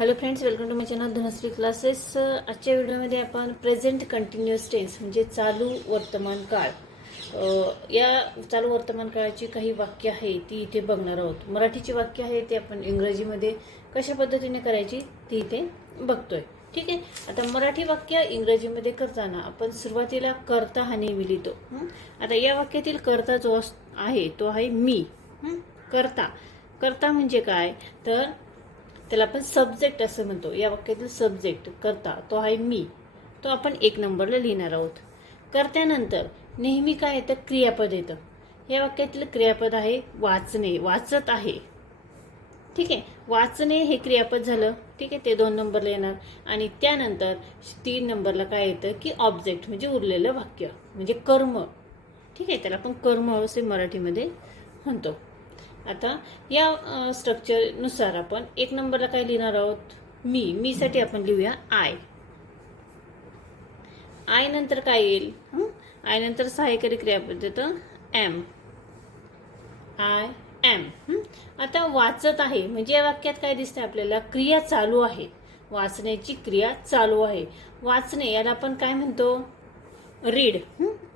Hello friends welcome to my channel Dhanashree classes आजच्या व्हिडिओमध्ये आपण प्रेझेंट कंटिन्युअस टेन्स म्हणजे चालू वर्तमान काळ. या चालू वर्तमान काळाची काही वाक्य आहे ती इथे बघणार आहोत. मराठीची वाक्य आहे ती आपण इंग्रजीमध्ये कशा पद्धतीने करायची ती इथे बघतोय. ठीक आहे? आता मराठी वाक्य इंग्रजीमध्ये करताना आपण सुरुवातीला करता हा नेहमी लिहितो. आता या वाक्यातील करता जो अस- आहे तो आहे मी. करता. करता म्हणजे काय? तर त्याला आपण सब्जेक्ट असं म्हणतो. या वाक्यातील सब्जेक्ट करता तो आहे मी. तो आपण एक नंबरला लिहिणार आहोत. करत्यानंतर नेहमी काय येतं? क्रियापद येतं. या वाक्यातील क्रियापद आहे वाचणे वाचत आहे. ठीक आहे? वाचणे हे क्रियापद झालं. ठीक आहे? ते दोन नंबरला येणार. आणि त्यानंतर तीन नंबरला काय येतं? की ऑब्जेक्ट म्हणजे उरलेलं वाक्य. म्हणजे कर्म. ठीक आहे? त्याला आपण कर्म असे मराठीमध्ये म्हणतो. आता या स्ट्रक्चरनुसार आपण एक नंबरला काय लिहिणार आहोत? मी. मी साठी आपण लिहूया आय आय नंतर काय येईल? आय नंतर सहाय्यकारी क्रियापद एम आय एम आता वाचत आहे. म्हणजे या वाक्यात काय दिसतंय आपल्याला? क्रिया चालू आहे. वाचण्याची क्रिया चालू आहे. वाचणे याला आपण काय म्हणतो? Read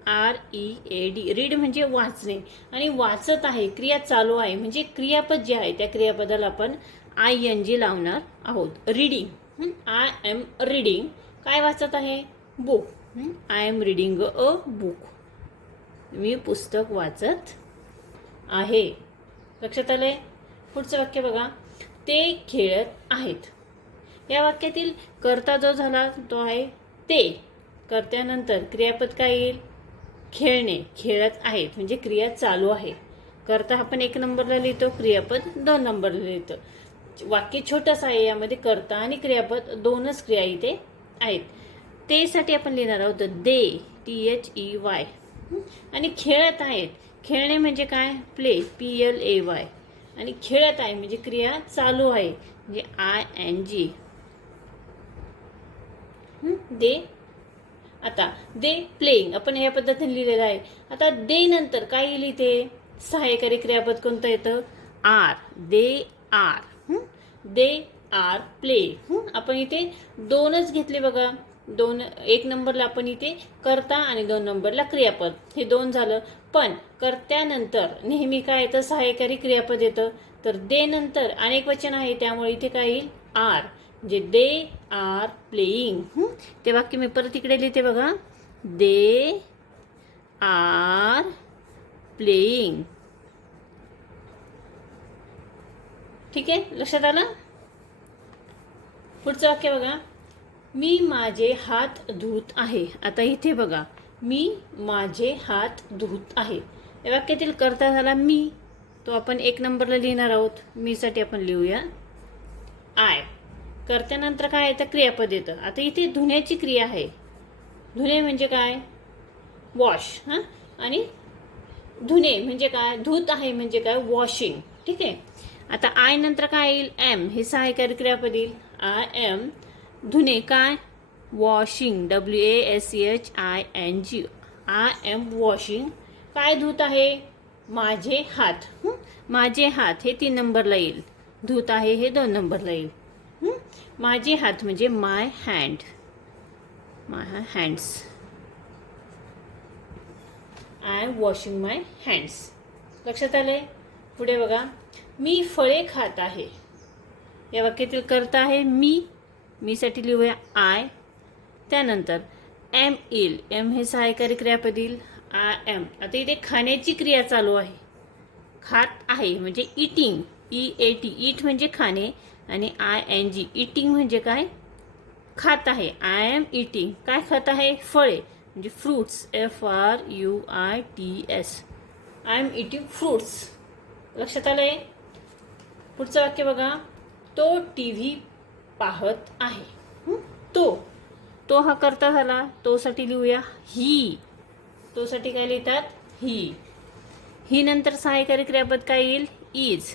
R E A D read म्हणजे वाचणे. आणि वाचत आहे क्रिया चालू आहे म्हणजे क्रियापद जे आहे त्या क्रियापदाला आपण आय एन जी लावणार आहोत. रीडिंग आय एम रीडिंग काय वाचत आहे? Book I am reading a book मी पुस्तक वाचत आहे. लक्षात आलंय? पुढचं वाक्य बघा. ते खेळत आहेत. या वाक्यातील कर्ता जो झाला तो आहे ते. कर्त्यानंतर क्रियापद काय येईल? खेळणे खेळत आहेत म्हणजे क्रिया चालू आहे. करता आपण एक नंबरला लिहितो क्रियापद दोन नंबरला लिहितो. वाक्य छोटंच आहे यामध्ये करता आणि क्रियापद दोनच क्रिया इथे आहेत. तेसाठी आपण लिहिणार आहोत they T H E Y. आणि खेळत आहेत. खेळणे म्हणजे काय? Play P L A Y. आणि खेळत आहे म्हणजे क्रिया चालू आहे. म्हणजे आय एन जी. दे आता दे प्लेइंग आपण या पद्धतीने लिहिलेलं आहे. आता दे नंतर काय येईल इथे? सहाय्यकारी क्रियापद कोणतं येतं? Are they are they are play आपण इथे दोनच घेतले बघा. दोन एक नंबरला आपण इथे करता आणि दोन नंबरला क्रियापद. हे दोन झालं. पण कर्त्यानंतर नेहमी काय येतं? सहाय्यकारी क्रियापद येतं. तर दे नंतर अनेक वचन आहे. त्यामुळे इथे काय येईल? R J they are playing ते वाक्य मी परत इकडे लिहिते बघा. दे आर प्लेईंग ठीक आहे? लक्षात आलं? पुढचं वाक्य बघा. मी माझे हात धुत आहे. आता इथे बघा. मी माझे हात धुत आहे. या वाक्यातील करता झाला मी. तो आपण एक नंबरला लिहिणार आहोत. मीसाठी आपण लिहूया. आय कर्त्यानंतर काय येतं क्रियापद येतं. आता इथे धुण्याची क्रिया आहे. धुणे म्हणजे काय? वॉश हां? आणि धुणे म्हणजे काय? धूत आहे म्हणजे काय? वॉशिंग ठीक आहे? आता आय नंतर काय येईल? एम हे सहाय्यकारी क्रियापद येईल. आय एम धुणे काय? Washing W A S H I N G I am washing काय धूत आहे? माझे हात. माझे हात हे तीन नंबरला येईल. धूत आहे हे दोन नंबरला येईल. माझे हात म्हणजे my hand. My hands. I am washing my hands. लक्षात आलंय? पुढे बघा. मी फळे खात आहे. या वाक्यातील करता आहे मी. मीसाठी लिहूया आय. त्यानंतर एम इल. एम हे सहाय्यकारी क्रियापद येईल आय एम. आता इथे खाण्याची क्रिया चालू आहे. खात आहे म्हणजे eating E A T eat म्हणजे खाणे. आणि आय एन जी इटिंग म्हणजे काय? खात आहे. आय एम इटिंग काय खात आहे? फळे. म्हणजे fruits F R U I T S I am eating fruits लक्षात आलं आहे पुढचं वाक्य बघा. तो टी व्ही पाहत आहे. तो. तो हा करता झाला. तो साठी लिहूया ही तो साठी काय लिहितात? ही ही नंतर सहाय्यकारी क्रियापद काय येईल? इज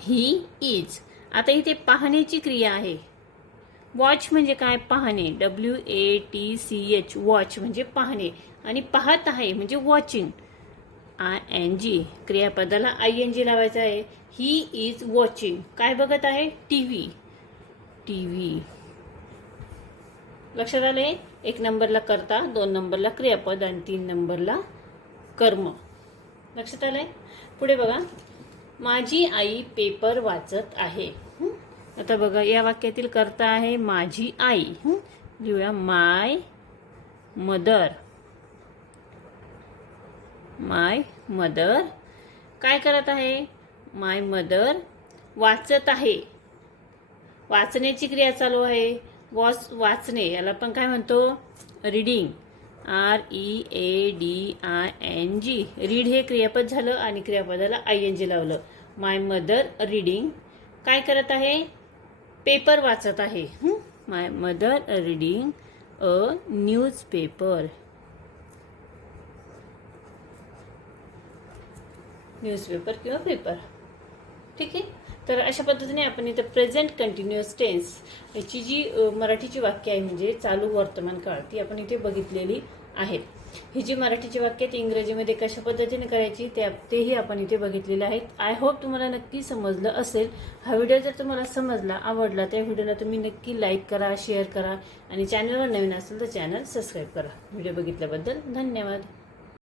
ही इज आता इथे पाहण्याची क्रिया आहे. वॉच म्हणजे काय? पाहणे. W A T C H watch म्हणजे पाहणे. आणि पाहत आहे म्हणजे वॉचिंग आय एन जी क्रियापदाला आय एन जी लावायचं आहे. ही इज वॉचिंग काय बघत आहे? टी व्ही टी व्ही लक्षात आले एक नंबरला करता दोन नंबरला क्रियापद आणि तीन नंबरला कर्म. लक्षात आलंय? पुढे बघा. माझी आई पेपर वाचत आहे? आता बघा या वाक्यातील कर्ता आहे माझी आई? लिहूया माय मदर माय मदर काय करत आहे? माय मदर वाचत आहे. वाचण्याची क्रिया चालू आहे. वॉच वाचणे याला पण काय म्हणतो? Reading R E A D I N G read हे क्रियापद झालं आणि क्रियापदाला आय एन जी लावलं. माय मदर रीडिंग काय करत आहे? पेपर वाचत आहे. My mother reading a newspaper newspaper किंवा पेपर ठीक आहे? तर अशा पद्धतीने आपण इथं प्रेझेंट कंटिन्युअस टेन्स याची जी मराठीची वाक्य आहे म्हणजे चालू वर्तमान काळ ती आपण इथे बघितलेली आहेत ही जी मराठीची वाक्य ती इंग्रजीमध्ये कशा पद्धतीने करायची ते तेही आपण इथे बघितलेले आहेत. आय होप तुम्हाला नक्की समजलं असेल. हा व्हिडिओ जर तुम्हाला समजला आवडला त्या व्हिडिओला तुम्ही नक्की लाईक करा शेअर करा आणि चॅनलवर नवीन असेल तर चॅनल सबस्क्राईब करा. व्हिडिओ बघितल्याबद्दल धन्यवाद.